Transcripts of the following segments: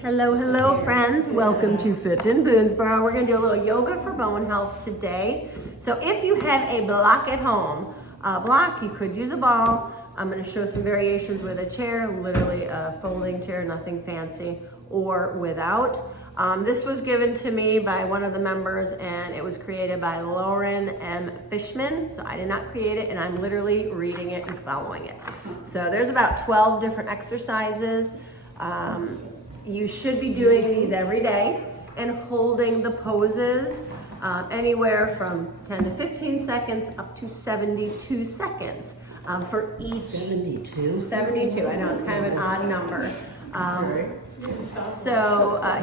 Hello, hello friends. Welcome to Fit in Boonesboro. We're gonna do a little yoga for bone health today. So if you have a block at home, you could use a ball. I'm gonna show some variations with a chair, literally a folding chair, nothing fancy, or without. This was given to me by one of the members and it was created by Lauren M. Fishman. So I did not create it and I'm literally reading it and following it. So there's about 12 different exercises. You should be doing these every day and holding the poses anywhere from 10 to 15 seconds up to 72 seconds for each. 72? 72, I know it's kind of an odd number.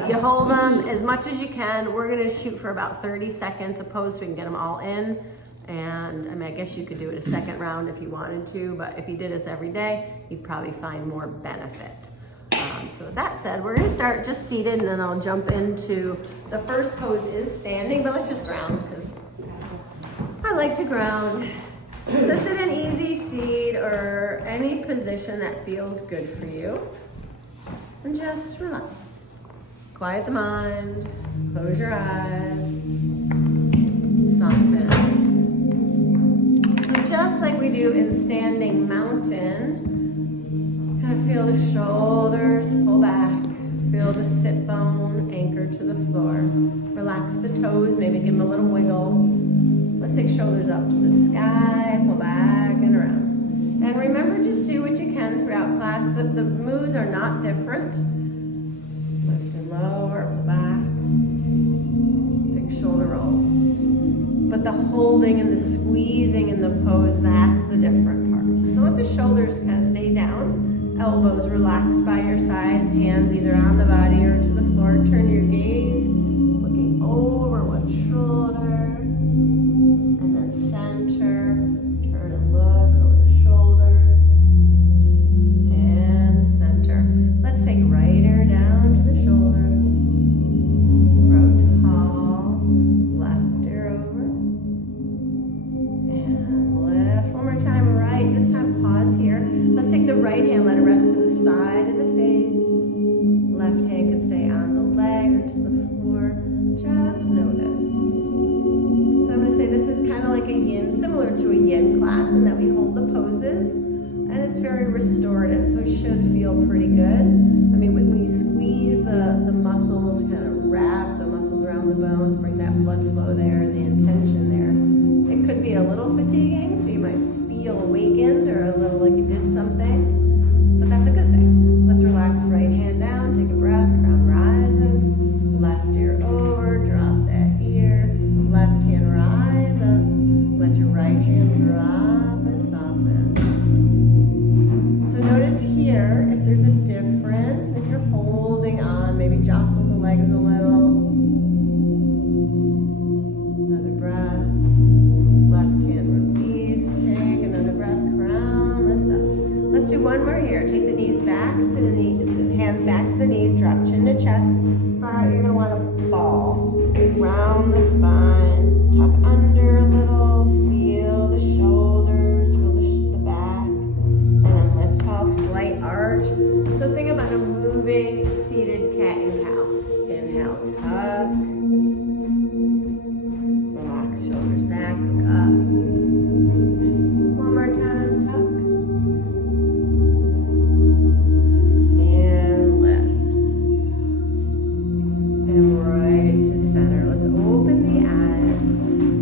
You hold them as much as you can. We're gonna shoot for about 30 seconds a pose so we can get them all in. And I mean, I guess you could do it a second round if you wanted to, but if you did this every day, you'd probably find more benefit. So with that said, we're gonna start just seated and then I'll jump into, the first pose is standing, but let's just ground because I like to ground. So sit in easy seat or any position that feels good for you and just relax. Quiet the mind, close your eyes, soften. So just like we do in standing mountain, kind of feel the shoulders pull back. Feel the sit bone anchored to the floor. Relax the toes, maybe give them a little wiggle. Let's take shoulders up to the sky, pull back and around. And remember, just do what you can throughout class. The moves are not different. Lift and lower, pull back. Big shoulder rolls. But the holding and the squeezing in the pose, that's the different part. So let the shoulders kind of stay down. Elbows relaxed by your sides, hands either on the body or to the floor. Turn your gaze, looking over one shoulder, and then center. Turn and look over the shoulder, and center. Let's take right ear down to the shoulder. Grow tall, left ear over, and lift. One more time, right. This time pause here. Let's take the right hand, let it rest to the side of the face. Left hand can stay on the leg or to the floor. Just notice. So I'm going to say this is kind of like a yin, similar to a yin class in that we hold the poses. And it's very restorative, so it should feel pretty good. I mean, when we squeeze the muscles, kind of wrap the muscles around the bones, bring that blood flow there and the intention there. It could be a little fatiguing, so you might feel awakened or a little like you did something, but that's a good thing. Let's relax, right hand down, take a breath, crown rises, left ear over, drop that ear, left hand rise up, let your right hand drop and soften. So notice here if there's a difference, if you're holding on, maybe jostle the legs a little. Another breath. Left hand release, take another breath, crown lifts up. Let's do one more here. Take the knees back to the knees, hands back to the knees, drop chin to chest. You're gonna want to ball. Round the spine, tuck under a little, feel the shoulders, feel the back, and then lift tall, slight arch. So think about a moving seated cat and cow. Inhale, tuck. Relax, shoulders back, look up. One more time, tuck. And lift. And right to center. Let's open the eyes.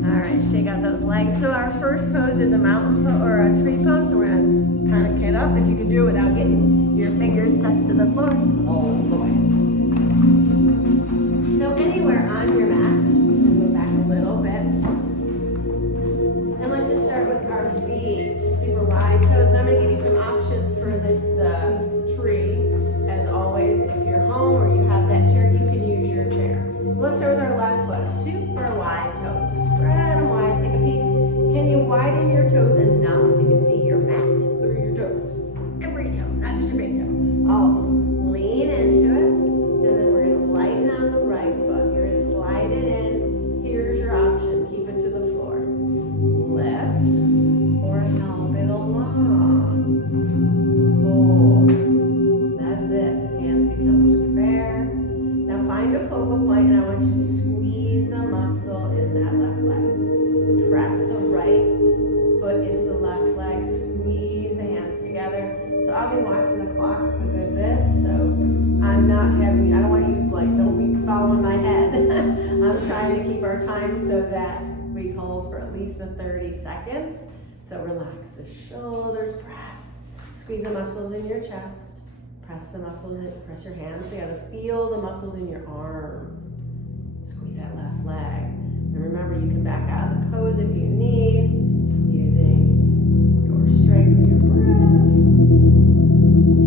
All right, shake out those legs. So our first pose is a mountain pose or a tree pose. So we're gonna kind of get up. If you can do it without getting your fingers touched to the floor. Oh boy. So anywhere on your mat, move back a little bit. And let's just start with our feet, super wide toes. And I'm going to give you some options for the tree. As always, if you're home or you have that chair, you can use your chair. Let's start with our left foot, super wide toes. So spread them wide, take a peek. Can you widen your toes enough so you can see your mat through your toes? Every toe, not just your big toe. Oh, lean into it. And then we're going to lighten on the right foot. You're going to slide it in. Here's your option. Keep it to the floor. Lift or help it along. Hold. That's it. Hands can come to prayer. Now find a focal point and I want you to squeeze the muscle in that left leg. Press the right foot into the left leg, squeeze the hands together. So I'll be watching the clock a good bit, so I'm not having, I don't want you, like, don't be following my head. I'm trying to keep our time so that we hold for at least the 30 seconds. So relax the shoulders, press, squeeze the muscles in your chest. Press the muscles in, press your hands together. Feel the muscles in your arms. Squeeze that left leg. And remember, you can back out of the pose if you need, using your strength, your breath.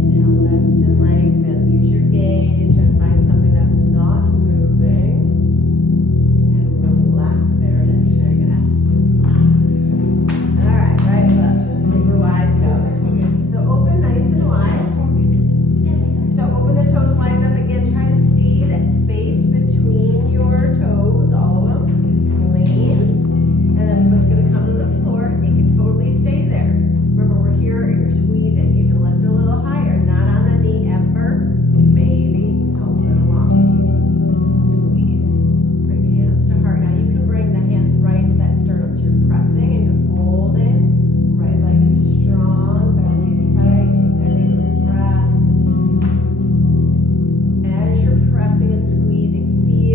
Inhale, lift and lengthen. Use your gaze. Try to find something that's not moving. And relax. There it is. Shake it out. All right, right foot. Super wide toes. So open nice and wide. So open the toes wide enough again. Try to see that space between your toes, all of them. Lean. And then foot's going to come to the floor. You can totally stay there. Remember, we're here and you're squeezing. You can lift a little higher. Not on the knee ever. Maybe help it along. Squeeze. Bring hands to heart. Now you can bring the hands right to that sternum. So you're pressing and you're holding. Right leg is strong. Belly is tight. Take that deep breath. As you're pressing and squeezing, feel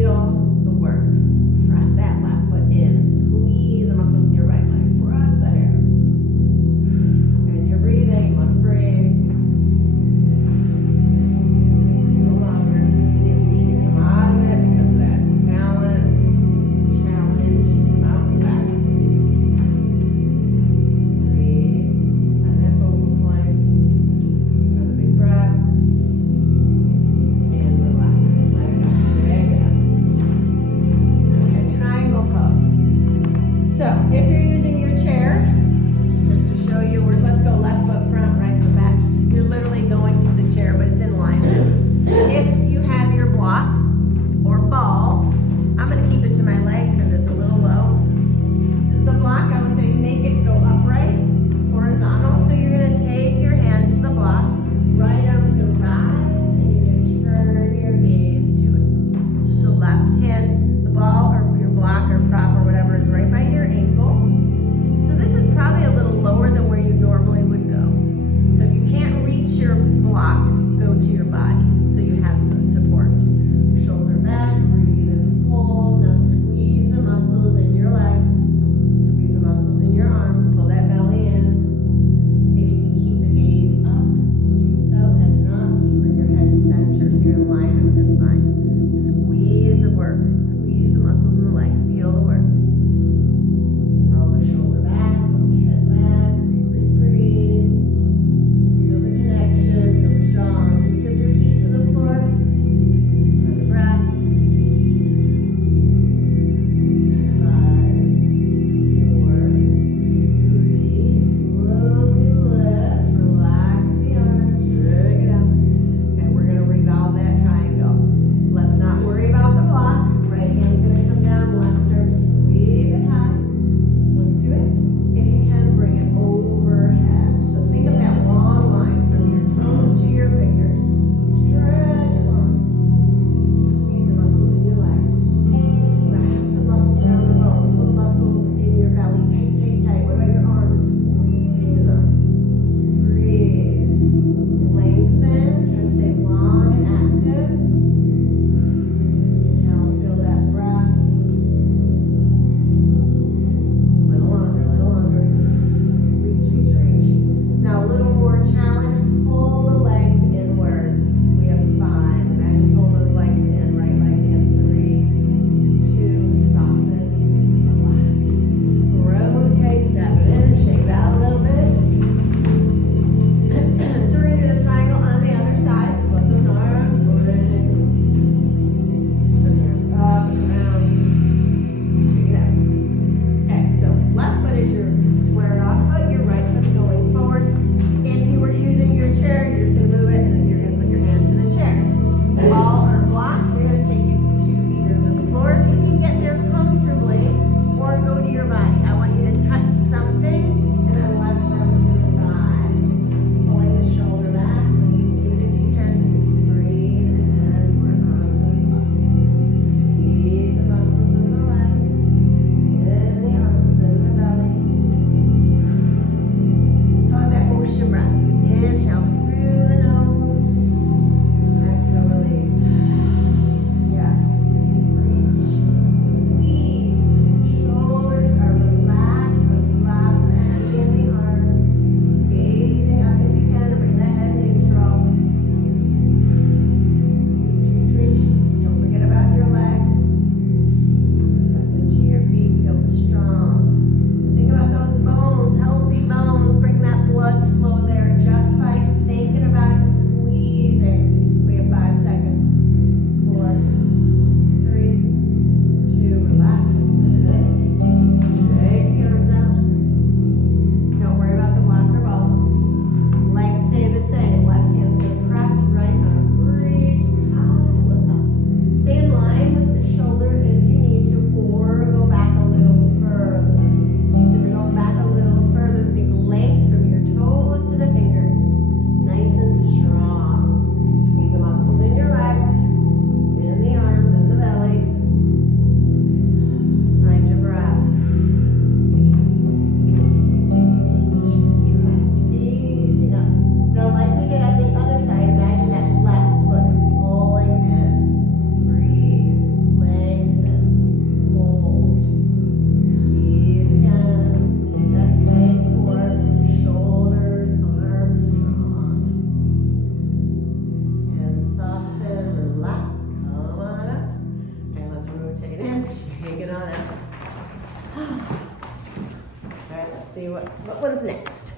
what one's next.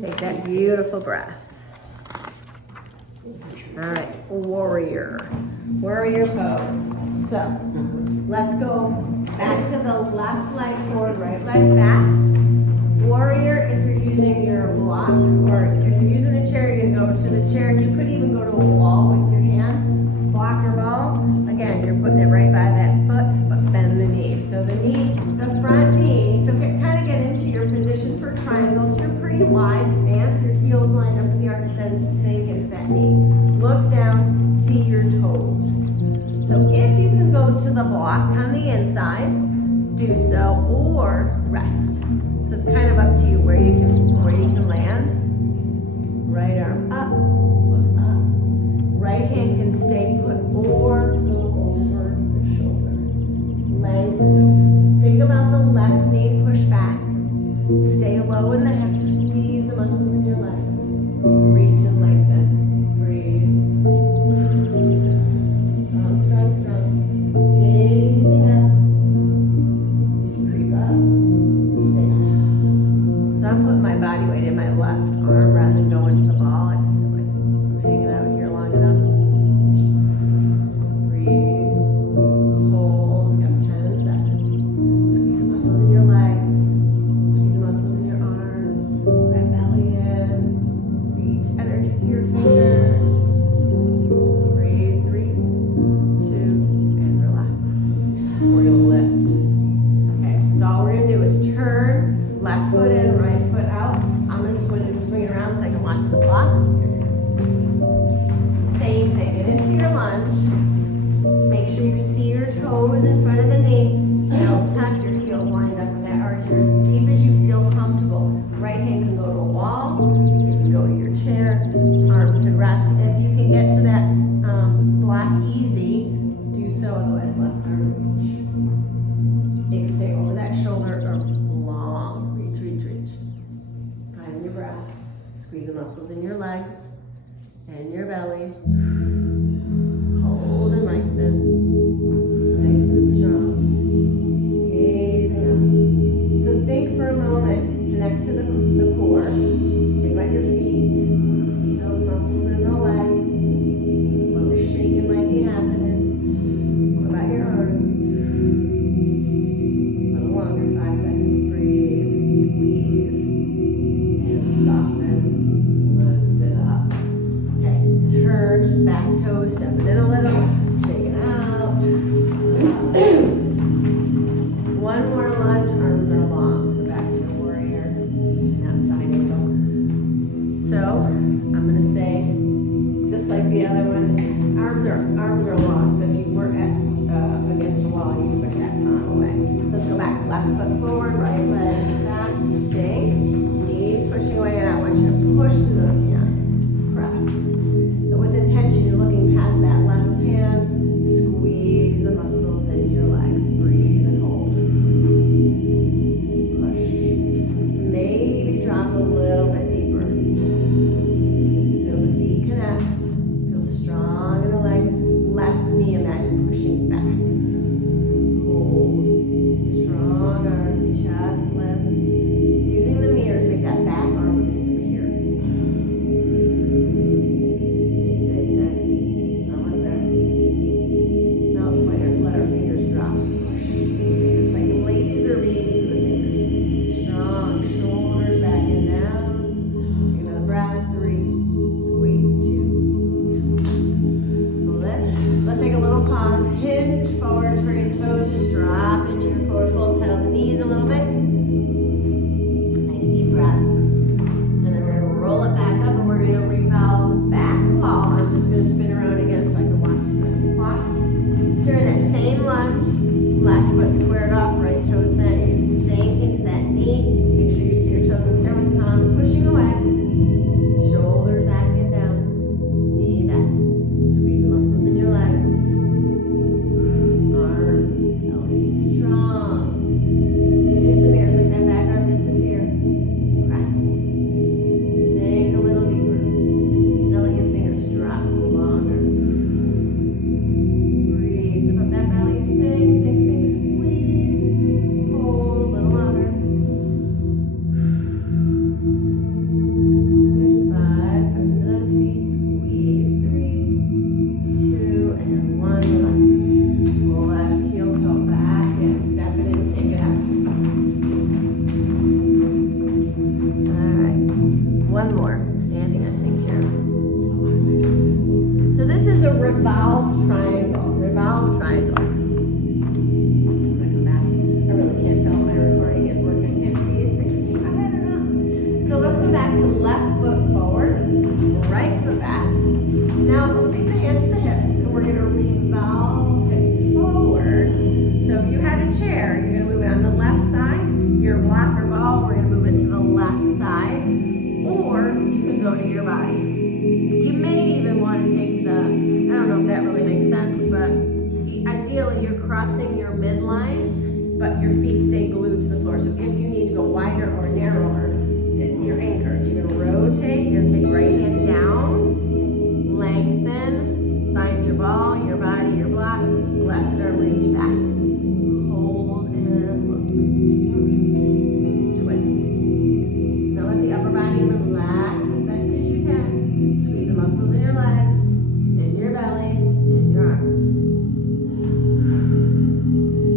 Take that beautiful breath. All right, warrior pose. So let's go back to the left leg forward, right leg back. Warrior, if you're using your block, or if you're using a chair, you're gonna go to the chair. You could even go to a wall with your hand. Block or ball. Again, you're putting it right by that foot, but bend the knee. So the front knee, so kind of get into your position for triangle. So you're pretty wide stance, your heels lined up with the arcs, then sink into that knee. Look down, see your toes. So if you can go to the block on the inside, do so, or rest. So it's kind of up to you where you can land. Right arm up, look up. Right hand can stay put or go over the shoulder. Lengthen. Think about the left knee, push back. Stay low in the hips, squeeze the muscles in your legs. Reach and lengthen. Breathe. Strong, strong, strong. Gazing up. Did you creep up? Sit. So I'm putting my body weight in my left arm rather than going to the ball. I just feel like I'm hanging out here long enough. Breathe. Hold. We got 10 seconds. Squeeze the muscles in your legs. Squeeze the muscles in your arms. Pull that belly in. Reach energy through your fingers. Breathe. 3, 2, and relax. We're gonna lift. Okay, so all we're gonna do is turn, left foot in, right foot out. I'm gonna swing it around so I can watch the clock. Same thing, get into your lunge. Make sure you see your toes in front of the knee. Nails tucked, your heels lined up with that arch. You're as deep as you feel comfortable. Right hand can go to a wall. You can go to your chair. Arm can rest. If you can get to that block easy, do so. Otherwise, left arm reach. You can stay over that shoulder or long. Reach, reach, reach. Find your breath. Squeeze the muscles in your legs and your belly. Hold and lengthen. Nice and strong. Gazing up. So think for a moment. Connect to the core. Think about your feet. Squeeze those muscles in the legs. A little shaking might be happening. What about your arms? A little longer, 5 seconds. Breathe. Squeeze. And soften. Lift it up. Okay. Turn. Back toes. Stepping in a little. Shake it out. One more lunge. Arms are long. So back to warrior. Now side angle. So I'm gonna say, just like the other one, arms are long. So if you were against a wall, you can push that palm away. So let's go back. Left foot forward, right leg back, sink. Knees pushing away, and I want you to push through those hands. Press. So with intention, you're looking past that left hand. Squeeze the muscles in your legs. Breathe and hold. Push. Maybe drop a little bit deeper. Feel the feet connect. Feel strong in the legs. Left knee, imagine pushing back. Hold. Strong arms, chest lift. Using the mirrors, make that back arm disappear. Stay steady. Almost there. Now let's let our fingers drop. Push the fingers like laser beams through the fingers. Strong shoulders back and down. Take another breath. 3. Squeeze. 2. Lift. Let's take a little pause. Hinge forward, turn your toes. Just drop into your forward fold. Pedal the knees a little bit. Nice deep breath. And then we're gonna roll it back up and we're gonna revolve back wall. I'm just gonna spin around again so I can watch the clock. During that same lunge, left foot squared off, right toes bent. You sink into that knee. Make sure you see your toes and start with palms pushing away. Shoulders back and down. Knee back. Squeeze the muscles in your legs. Arms, belly strong. Use the mirrors, make that back arm disappear. Press. Sink a little deeper. Now let your fingers drop longer. Breathe. Zip up that belly. Sink. a revolve triangle. Revolve triangle. I'm gonna come back. I really can't tell if my recording is working. I can't see if they can see my head or not. So let's go back to left foot forward, right foot back. Now let's take the hands to the hips and we're gonna revolve hips forward. So if you had a chair, you're gonna move it on the left side. Your block or ball, we're gonna move it to the left side. Or you can go to your body. You may even want to take the, I don't know if that really makes sense, but ideally you're crossing your midline, but your feet stay glued to the floor. So if you need to go wider or narrower, your anchors, you're going to rotate, you're going to take right hand down, lengthen, find your ball, your body, your block, left arm reach back. Hold and look. Twist. Now let the upper body relax as best as you can. Squeeze the muscles in your legs, in your belly, in your arms.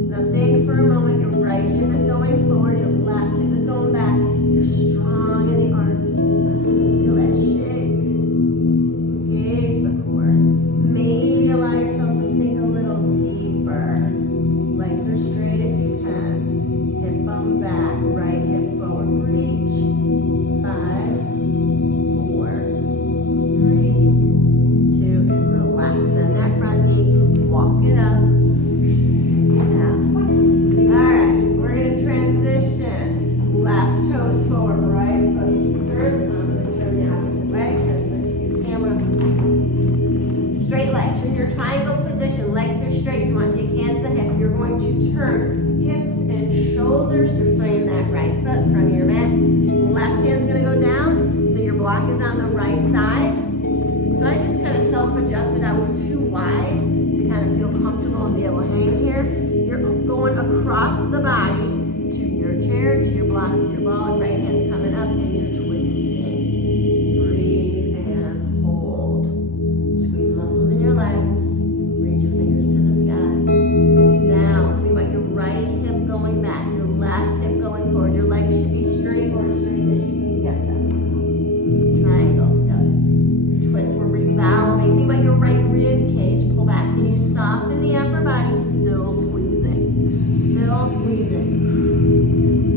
Now think for a moment, your right hip is going forward, your left hip is going back. You're strong in the arms. Feel that shake. Engage the core. Maybe allow yourself to sink a little deeper. Legs are straight if you can. Hip bump back, right hip forward, reach. 5, 4, 3, 2, and relax. Bend that front knee, walk it up. Alright, we're going to transition. Left toes forward, right foot turns. I'm going to turn the opposite way. That's why I see the camera. Straight legs. In your triangle position, legs are straight. If you want to take hands to hip, you're going to turn hips and shoulders to frame that right foot from your mat. Left hand's going to go down, so your block is on the right side. So I just kind of self-adjusted. I was too wide to kind of feel comfortable and be able to hang here. You're going across the body to your chair, to your block, to your ball. Right hand's coming up and you're twisting. Breathe and hold. Squeeze muscles in your legs. Reach your fingers to the sky. Now, think about your right hip going back, your left hip going forward. Your legs should be straight or as straight as you can get them. Triangle, yep. Twist, we're revolving. Think about your right rib cage. Pull back. Can you soften the upper body? Still squeezing. Still squeezing.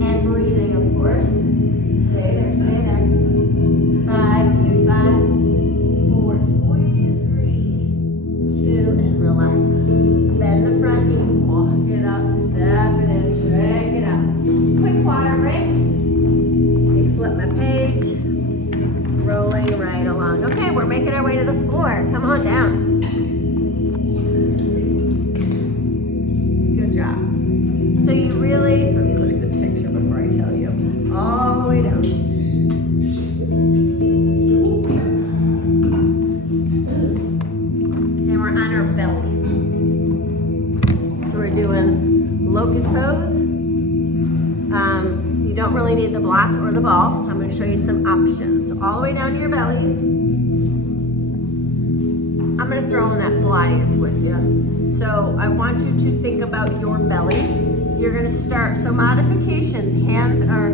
And breathing, of course. Stay there, stay there. 5, maybe 5, 4, squeeze, 3, 2, and relax. Bend the front knee, walk it up, step it in, shake it up. Quick water break. We flip my page. Rolling right along. Okay, we're making our way to the floor. Come on down. Good job. So you really, let me look at this picture before I tell you. All the way down. And we're on our bellies. So we're doing locust pose. You don't really need the block or the ball. I'm going to show you some options. So all the way down to your bellies. I'm going to throw in that Pilates with you. So I want you to think about your belly. You're going to start, so modifications. Hands are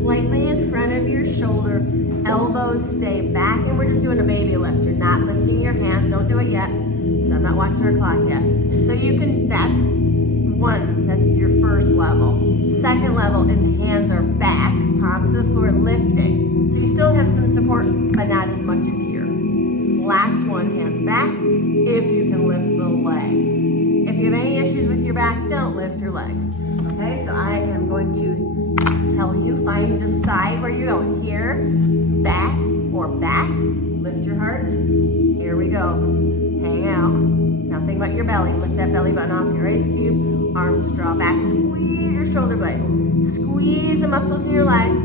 slightly in front of your shoulder. Elbows stay back. And we're just doing a baby lift. You're not lifting your hands. Don't do it yet. I'm not watching our clock yet. So you can, that's one, that's your first level. Second level is hands are back, palms to the floor, lifting. So you still have some support, but not as much as here. Last one, hands back, if you can lift the legs. If you have any issues with your back, don't lift your legs. Okay, so I am going to tell you, decide where you're going. Here, back, or back. Lift your heart. Here we go. Hang out. Now think about your belly. Lift that belly button off your ice cube. Arms draw back. Squeeze your shoulder blades. Squeeze the muscles in your legs,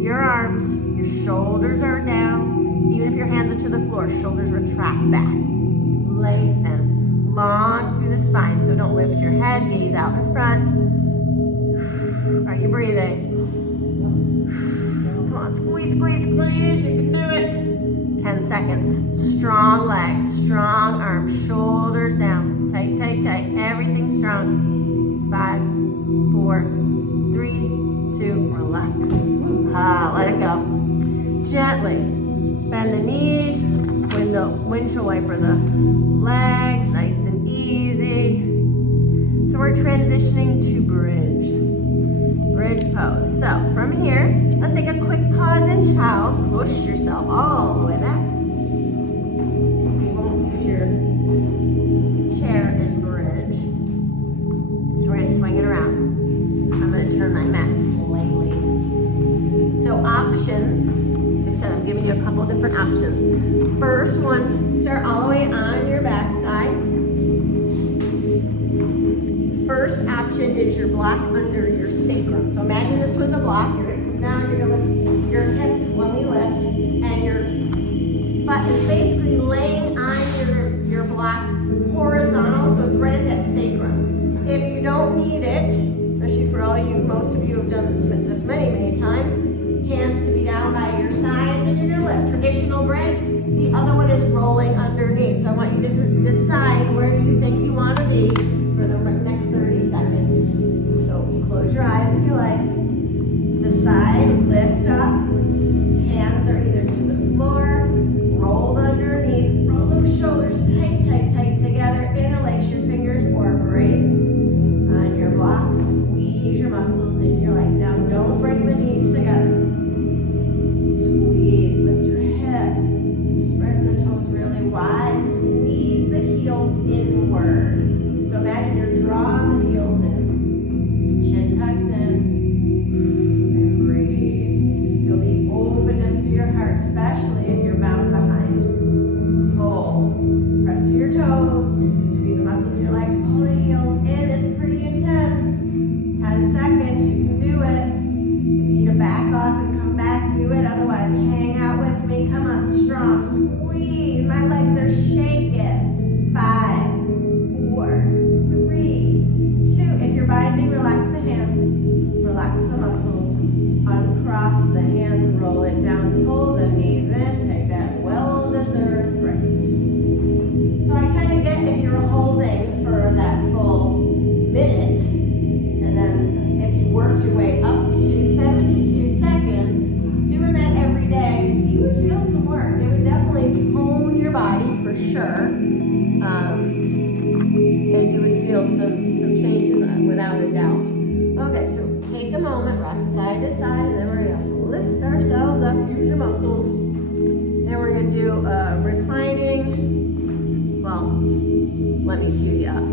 your arms. Your shoulders are down. Even if your hands are to the floor, shoulders retract back. Lengthen. Long through the spine. So don't lift your head. Gaze out in front. Are you breathing? Come on, squeeze, squeeze, squeeze. You can do it. 10 seconds. Strong legs, strong arms, shoulders down. Tight, tight, tight. Everything strong. 5, 4, 3, 2, relax. Let it go. Gently bend the knees, window windshield wiper the legs, nice and easy. So we're transitioning to bridge pose. So from here, let's take a quick pause in child. Push yourself all the way back. So you won't use your chair in bridge. So we're gonna swing it around. I'm gonna turn my mat slightly. So options, like I said, I'm giving you a couple different options. First one, start all the way on your backside. First option is your block under your sacrum. So imagine this was a block. You're gonna come down, you're gonna lift your hips when we lift, and your butt is basically laying on your block horizontal, so it's right at that sacrum. If you don't need it, especially for all you, most of you have done this many times, hands can be down by your sides and you're gonna lift. Traditional bridge, the other one is rolling underneath. So I want you to decide where you think you wanna be for the next 30 seconds. So close your eyes if you like. Decide, lift up. Hands are either to the floor, rolled underneath. Roll those shoulders tight together. Interlace your fingers or brace on your block. Squeeze your muscles in your legs. Now don't bring the knees together. Squeeze, lift your hips. Spreading the toes really wide. Squeeze the heels inward. So imagine you're drawing the heels in. Chin tucks in. And breathe. Feel the openness to your heart, especially if you're bound behind. Hold. Press to your toes. Squeeze the muscles in your legs. Pull the heels in. It's pretty intense. 10 seconds. You can do it. If you need to back off and come back, do it. Otherwise, hang out with me. Come on, strong. Squeeze. My legs are shaking. 5, 4, 3, 2. If you're binding, relax the hands. Relax the muscles. Uncross the hands. Roll it down. Pull the knees in. Take that well-deserved break. So I kind of get if you're holding for that full minute, and then if you worked your way up to 72 seconds, doing that every day, you would feel some work. It would definitely tone your body for sure. And you would feel some changes without a doubt. Okay, so take a moment, rock side to side, and then we're gonna lift ourselves up, use your muscles. Then we're gonna do reclining. Well, let me cue you up.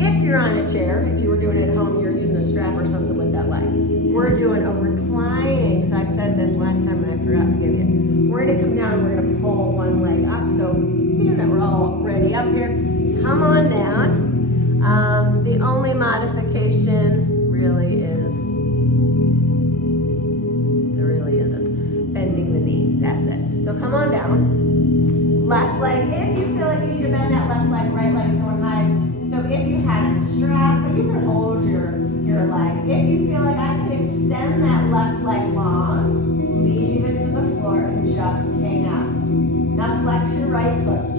If you're on a chair, if you were doing it at home, you're using a strap or something with that leg. We're doing a reclining. So I said this last time and I forgot to give you. We're gonna come down and we're gonna pull one leg up. So seeing that we're all ready up here, come on down. The only modification really is, there really isn't, bending the knee. That's it. So come on down. Left leg, if you feel like you need to bend that left leg, right leg's going high. So if you had a strap, but you can hold your leg. If you feel like I can extend that left leg long, leave it to the floor and just hang out. Now flex your right foot.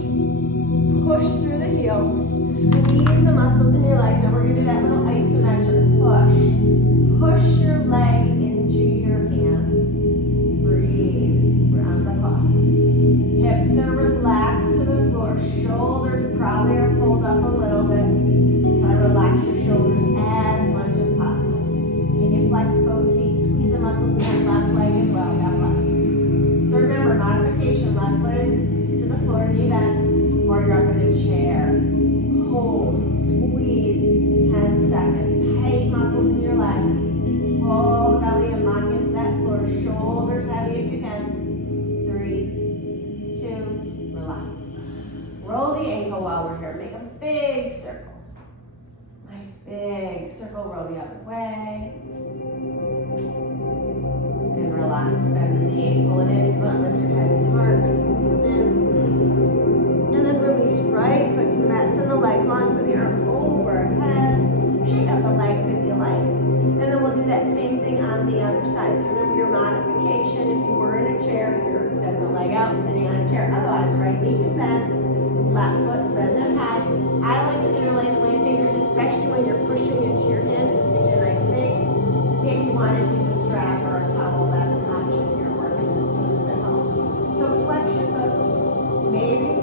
Push through the heel. Squeeze the muscles in your legs. Now we're going to do that little isometric push. Push your leg into your hands. Breathe. We're on the clock. Hips are relaxed to the floor. Shoulders probably are pulled up a little bit. Try to relax your shoulders as much as possible. Can you flex both feet? Squeeze the muscles in that left leg as well. God bless. So remember, modification. Left foot is to the floor, knee bent, or you're up in a chair. Hold, squeeze, 10 seconds. Tight muscles in your legs. Hold belly and lock into that floor. Shoulders heavy if you can. 3, 2, relax. Roll the ankle while we're here. Make a big circle. Nice big circle. Roll the other way. And relax. Bend the knee. Pull it in if you want. Lift your head and heart. And then release right foot to the mat. Send the legs long, send the arms overhead. Shake out the legs if you like. And then we'll do that same thing on the other side. So remember your modification. If you were in a chair, you're extending the leg out, sitting on a chair. Otherwise, right knee can bend. Left foot, send them high. I like to interlace my fingers, especially when you're pushing into your hand. Just gives you a nice base. If you wanted to use a strap or a towel, that's an option if you're working and doing this at home. So flex your foot. Maybe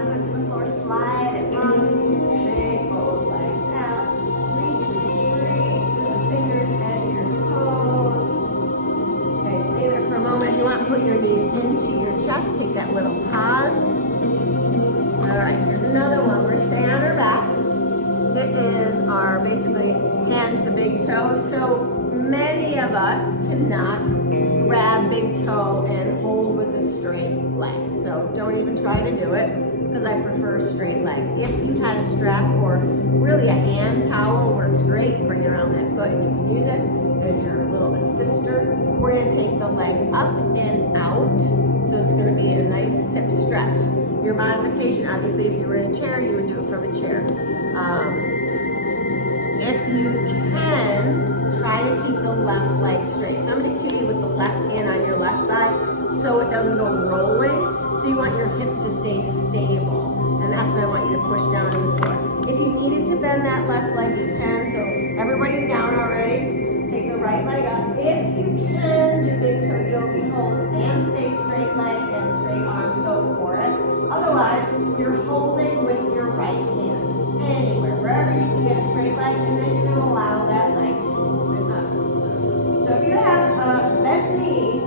bottom foot to the floor, slide it long, shake both legs out, reach through the fingers and your toes. Okay, stay there for a moment. If you want, put your knees into your chest, take that little pause. All right, here's another one. We're gonna stay on our backs. It is our basically hand to big toe. So many of us cannot grab big toe and hold with a straight leg. So don't even try to do it because I prefer a straight leg. If you had a strap or really a hand towel works great. You bring it around that foot and you can use it as your little assister. We're going to take the leg up and out. So it's going to be a nice hip stretch. Your modification, obviously, if you were in a chair, you would do it from a chair. If you can, try to keep the left leg straight. So I'm going to cue you with the left hand on your left thigh so it doesn't go rolling. So you want your hips to stay stable. And that's what I want you to push down on the floor. If you needed to bend that left leg, you can. So everybody's down already. Take the right leg up. If you can, do big toe yogi, hold and stay straight leg and straight arm, go for it. Otherwise, you're holding with your right hand. Anywhere, wherever you can get a straight leg, and then you're going to allow that leg to open up. So if you have a bent knee,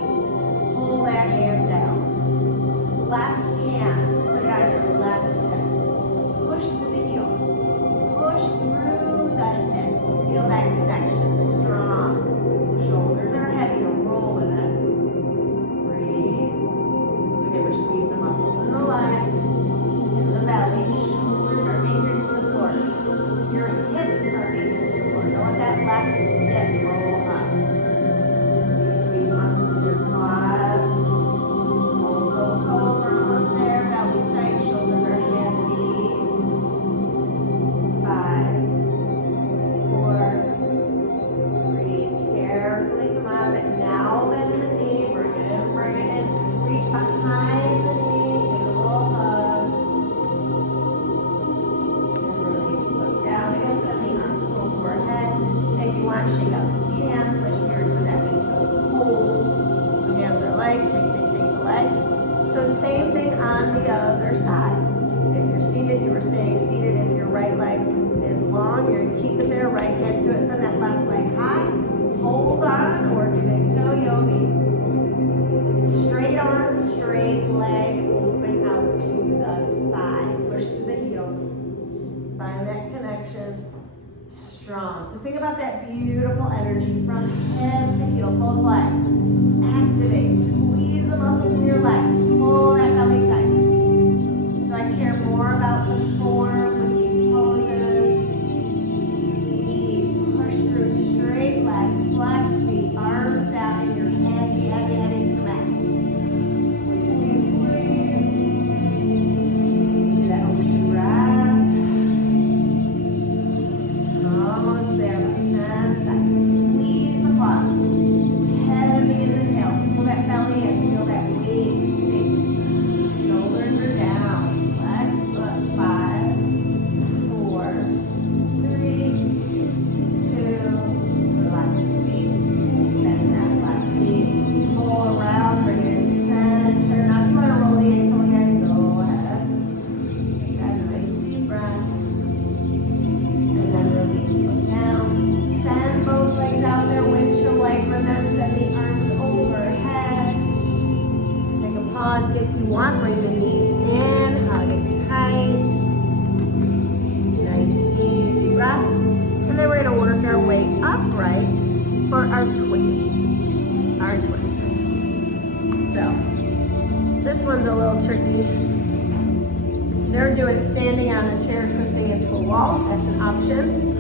pull that hand down. Left hand, put it on your left hip. Push through the heels. Push through the hips. Feel that connection strong. Shoulders are heavy, don't roll with it. Breathe. So again, we're squeezing the muscles in the legs, in the belly. Shoulders are anchored to the floor. Your hips are anchored to the floor. Don't let that left hip roll up. You squeeze the muscles in your quads. Hold, hold, hold. We're almost there. Belly's tight. Shoulders are heavy. 5, 4, 3. Carefully come out of it. Now bend the knee. Bring it in. Bring it in. Reach behind the knee. Give it a little hug. And release. Look down again. Send the arms overhead. If you want, shake out the hands, especially if you're doing that big toe hold. So hands are legs. Shake, shake, shake the legs. So same thing on the other side. If you're seated, you are staying seated. If your right leg is long, you're going to keep it there. Right hand to it. Send that left leg high. Hold on or do big toe yogi. Straight arm, straight leg, open out to the side. Push to the heel. Find that connection. Strong. So think about that beautiful energy from head to heel, both legs. Activate. Squeeze the muscles in your legs. Pull that belly tight. So I care more about the form with these poses. Squeeze. Push through straight legs. Flex feet. Arms down and you're heavy, heavy, heavy to the mat. Squeeze, squeeze, squeeze. Do that ocean breath. Almost there, about 10 seconds. Squeeze the quads. Heavy exhale. So pull that belly in. Feel that weight sink. Shoulders are down. Flex foot. 5, 4, 3, 2. Relax the feet. Bend that left knee. Pull around. Bring it in center. Now if you want to roll the ankle again, go ahead. Take that nice deep breath. And then release, look down. Send both legs out there, windshield lengthen them, send the arms overhead. Take a pause if you want, bring the knees in, hug it tight. Nice easy breath. And then we're going to work our way upright for our twist. Our twist. So, this one's a little tricky. They're doing standing on a chair, twisting into a wall. That's an option.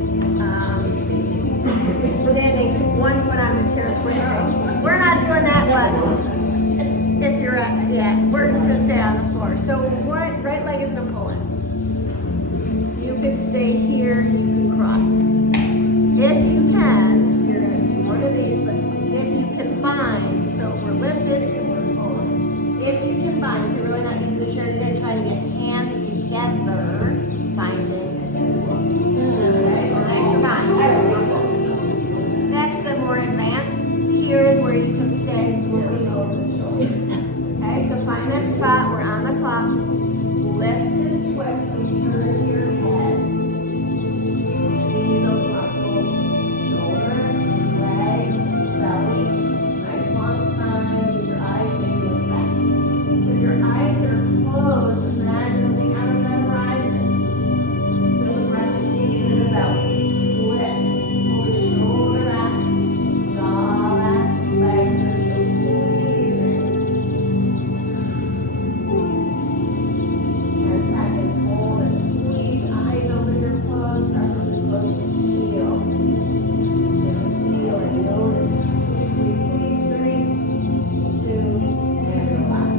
Standing one foot on the chair, twisting. We're not doing that one. If you're we're just gonna stay on the floor. So right leg is gonna pull in. You can stay here. You can cross. If you can, you're gonna do one of these. But if you can bind, so we're lifted and we're pulling. If you can bind, so you're really not using the chair. You're gonna try to get hands together, binding, and then pull. Okay, so that's your bind. That's the more advanced. Here is where you can stay over the shoulder. Okay, so find that spot. We're on the clock. Lift it twist, so turn your head. Squeeze those muscles, shoulders, legs, belly. Nice long spine. Use your eyes, maybe look back. So if your eyes are closed, imagine looking out of the horizon. Feel the breath deep in the belly. Twist. Pull the shoulder back, jaw back, legs are still squeezing. 10 seconds, hold and squeeze, eyes open or closed, preferably closed to feel. Take a feel and notice it. Squeeze, squeeze, squeeze. 3, 2, and relax.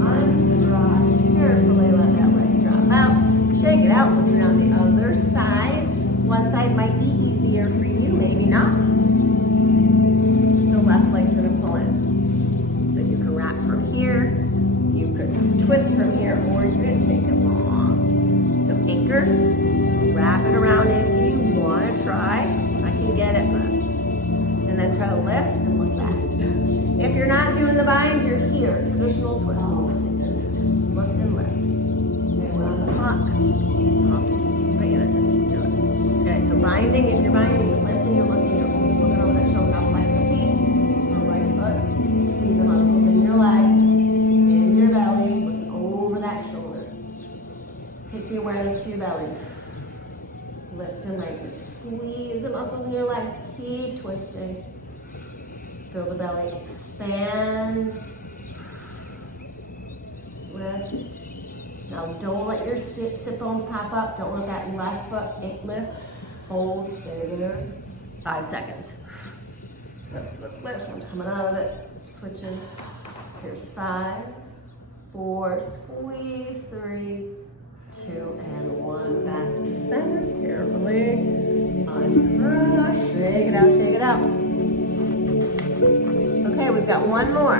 Uncross, carefully let that leg drop out. Shake it out, we'll do it on the other side. One side might be easier for you, maybe not. So left leg's gonna pull in. So you can wrap from here, you could twist from here, or you can take it long. So anchor, wrap it around if you wanna try. I can get it, but. And then try to lift and look back. If you're not doing the bind, you're here, traditional twist. Look and lift. Okay, we're on the clock. I'll just keep paying attention to it. Okay, so binding, if you're binding, you're lifting, you're looking, you're looking over that shoulder, now flex the feet, your right foot, squeeze the muscles in your legs, in your belly, looking over that shoulder. Take the awareness to your belly. Lift and lengthen, squeeze the muscles in your legs, keep twisting. Feel the belly expand. Lift. Now don't let your sit bones pop up. Don't let that left foot lift. Hold, stay there. 5 seconds. Lift, lift, lift. I'm coming out of it. Switching. Here's 5, 4, squeeze, 3, 2, and 1. Back to center. Carefully. Uncross. Shake it out, shake it out. Okay, we've got one more.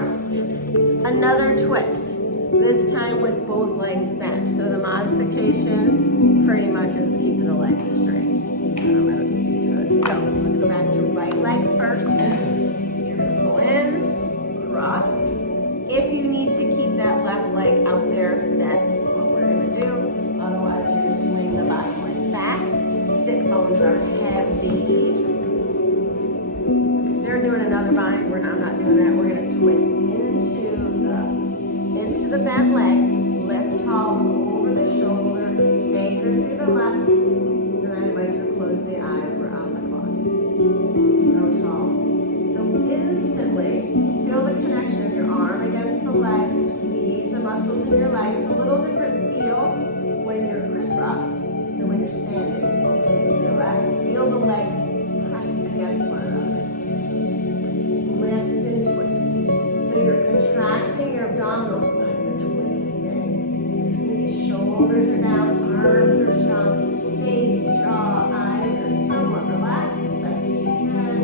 Another twist. This time with both legs bent. So the modification pretty much is keeping the legs straight. I'm gonna use those. So let's go back to right leg first. You're gonna pull in, cross. If you need to keep that left leg out there, that's what we're gonna do. Otherwise, you're gonna swing the bottom leg back. Sit bones are heavy. They're doing another bind. I'm not doing that. We're gonna twist into the bent leg, lift tall over the shoulder, anchor through the left, and then I invite you to close the eyes. We're on the clock. Go tall. So instantly, feel the connection of your arm against the leg, squeeze the muscles in your legs. It's a little different feel when you're crisscross than when you're standing. Hopefully you feel that. So feel the legs press against one another. Lift and twist. So you're contracting your abdominals, but you're twisting. Squeeze, shoulders are down, arms are strong, face, jaw, eyes are somewhat relaxed as best as you can.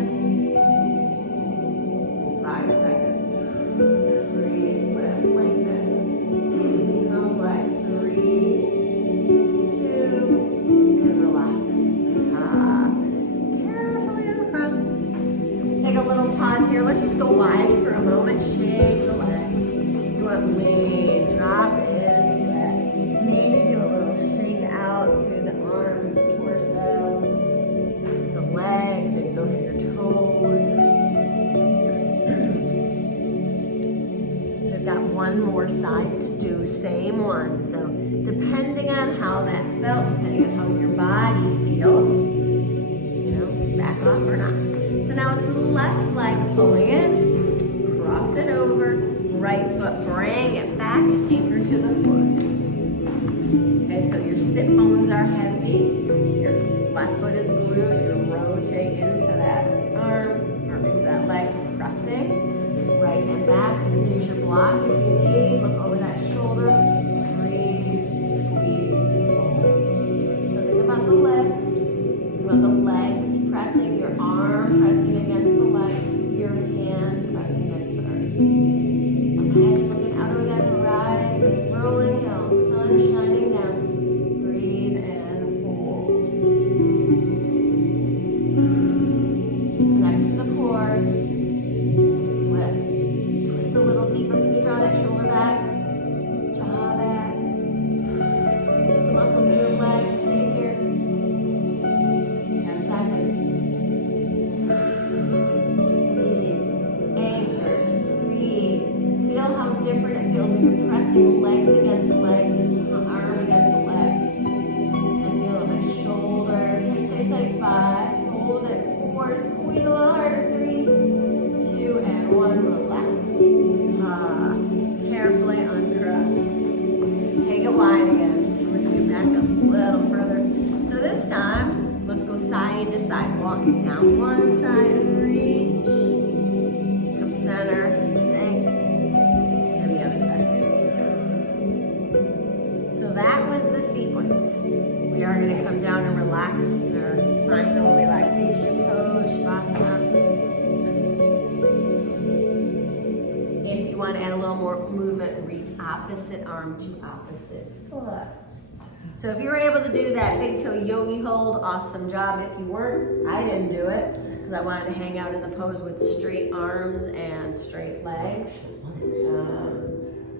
5 seconds. Breathe, lift, lengthen. Keep squeezing those legs. 3, 2, and relax. Carefully uncross. Take a little pause here. Let's just go wide for a moment. Shake the legs. You want lean, drop into it. Maybe do a little shake out through the arms, the torso, the legs. Maybe go for your toes. So we've got one more side to do. Same one. So depending on how that felt, depending on how your body feels, back off or not. So now it's the left leg pulling in, cross it over, right foot, bring it back and anchor to the floor. Okay, so your sit bones are heavy, your left foot is glued, you rotate into that arm, or into that leg, pressing, right hand back, and use your block if you need, look over that shoulder, breathe, squeeze, and hold. So think about the lift. About the legs pressing, your arm pressing against the leg, your hand pressing against the earth. Imagine looking out over that horizon, rolling hills, sun shining down. Breathe and hold. Connect to the core. Lift. Twist a little deeper. Can you draw that shoulder back? Jaw back. Squeeze. pressing legs against legs and arm against leg. I feel it, my shoulder. Tight, tight, tight. 5. Hold it. 4. Squeeze a little harder. 3, 2, and 1. Relax. Carefully uncross. Take it wide again. I'm gonna scoot back up a little further. So this time, let's go side to side. Walk it down one side and reach. Come center, sink, and the other side. So that was the sequence. We are going to come down and relax in our final relaxation pose, Shavasana. If you want to add a little more movement, reach opposite arm to opposite foot. So if you were able to do that big toe yogi hold, awesome job. If you weren't, I didn't do it because I wanted to hang out in the pose with straight arms and straight legs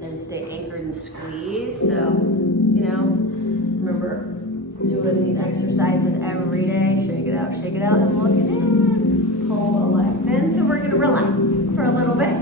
and stay anchored and squeezed. So, you know, remember doing these exercises every day. Shake it out, and look at it. Pull the legs in. So we're going to relax for a little bit.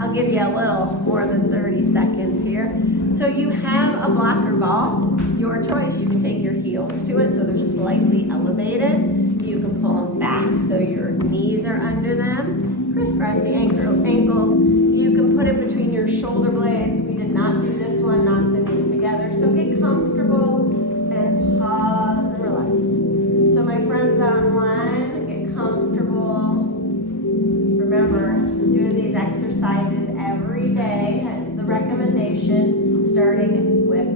I'll give you a little more than 30 seconds here. So you have a blocker ball, your choice. You can take your heels to it so they're slightly elevated. You can pull them back so your knees are under them. Crisscross the ankles. You can put it between your shoulder blades. We did not do this one, knock the knees together. So get comfortable and pause and relax. So my friends online, get comfortable. Remember, doing these exercises every day is the recommendation, starting with,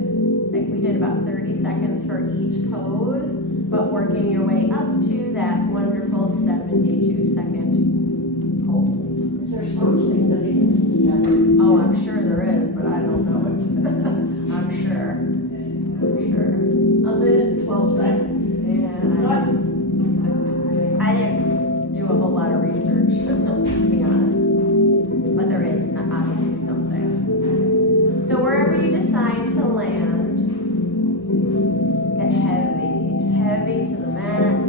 like we did about 30 seconds for each pose, but working your way up to that wonderful 72-second hold. Is there some significance to 7? Oh, I'm sure there is, but I don't know it. I'm sure. A minute, 12 seconds. Yeah. I didn't do a whole lot of research, to be honest. But there is obviously something. So wherever you decide to land, get heavy to the mat.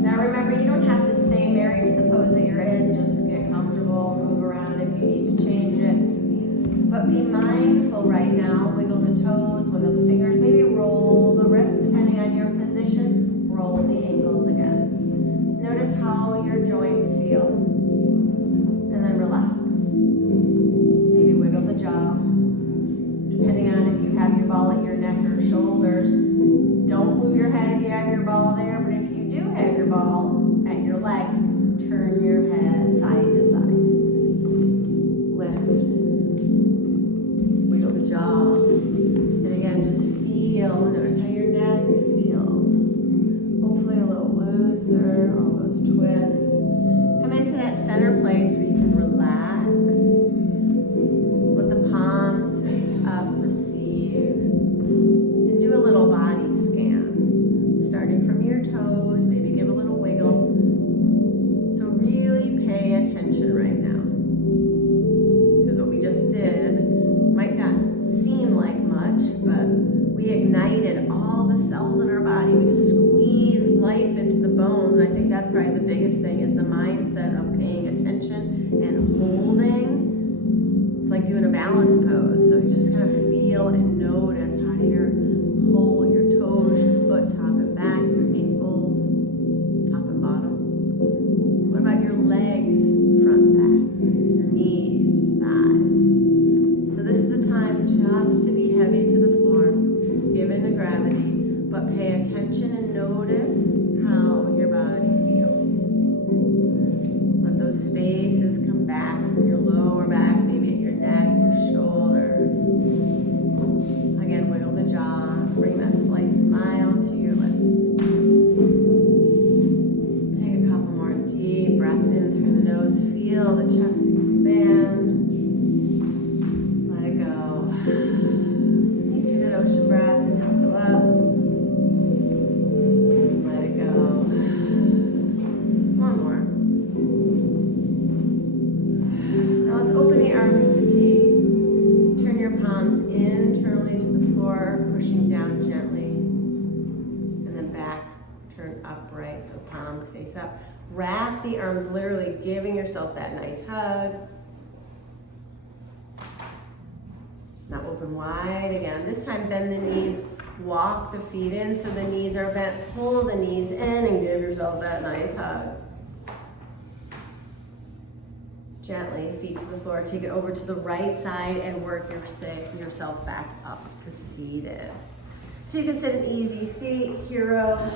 Now remember, you don't have to stay married to the pose that you're in. Just get comfortable, move around if you need to change it. But be mindful right now. Wiggle the toes, wiggle the fingers, maybe roll the wrist depending on your position. Roll the ankles again. Notice how your joints feel. And then relax. Maybe wiggle the jaw. Depending on if you have your ball at your neck or shoulders. Don't move your head if you have your ball there, but if you do have your ball at your legs, turn your head side to side. Lift. Wiggle the jaw. And again, just feel, notice how your neck feels. Hopefully a little looser, all those twists. Come into that center place where you can relax. Let the palms face up, receive. And do a little body scan. Starting from your toes, maybe give a little wiggle. So really pay attention right now. Because what we just did might not seem like much, but we ignited all the cells in our body. We just squeezed life into the bones. And I think that's probably the biggest thing is the mindset of paying attention and holding. It's like doing a balance pose. So you just kind of feel and notice how do your whole, your toes, your foot, top and back, your ankles, top and bottom. What about your legs, front, back, your knees, your thighs? So this is the time just to be heavy to the floor, given the gravity, but pay attention and notice how your body feels. Let those spaces come back from your lower back, maybe at your neck, your shoulders. Again, wiggle the jaw, bring that slight smile to your lips. Take a couple more deep breaths in through the nose. Feel the chest expand. Let it go. You do that ocean breath and fill up. Let it go. One more. Now let's open the arms to T. Turn your palms internally to the floor, pushing down gently. And then back, turn upright, so palms face up. Wrap the arms, literally giving yourself that nice hug. Now open wide again. This time bend the knees, walk the feet in so the knees are bent. Pull the knees in and give yourself that nice hug. Gently, feet to the floor. Take it over to the right side and work yourself back up to seated. So you can sit in easy seat, hero,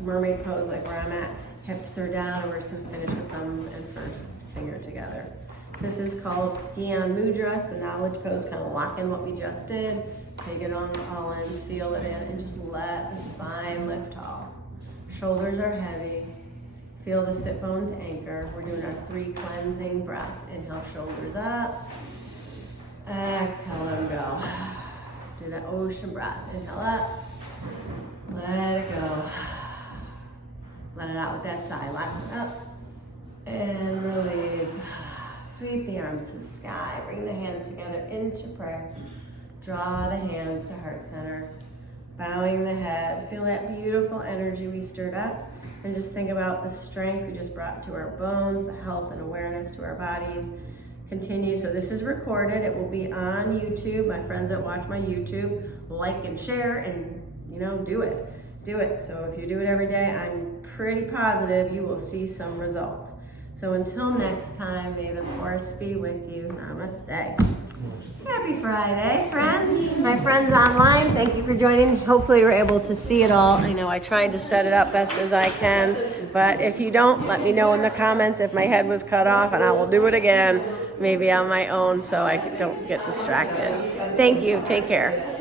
mermaid pose like where I'm at. Hips are down and we're just gonna finish with thumbs and first finger together. So this is called Gyan Mudra. It's a knowledge pose, kind of lock in what we just did. Take it on all in, seal it in, and just let the spine lift tall. Shoulders are heavy. Feel the sit bones anchor. We're doing our 3 cleansing breaths. Inhale, shoulders up. Exhale, let them go. Do that ocean breath. Inhale up. Let it go. Let it out with that sigh. Last one up. And release. Sweep the arms to the sky. Bring the hands together into prayer. Draw the hands to heart center. Bowing the head. Feel that beautiful energy we stirred up. And just think about the strength we just brought to our bones, the health and awareness to our bodies. Continue. So this is recorded. It will be on YouTube. My friends that watch my YouTube, like and share and, do it. Do it. So if you do it every day, I'm pretty positive you will see some results. So until next time, may the force be with you. Namaste. Happy Friday, friends. My friends online, thank you for joining. Hopefully you're able to see it all. I know I tried to set it up best as I can, but if you don't, let me know in the comments if my head was cut off and I will do it again, maybe on my own so I don't get distracted. Thank you. Take care.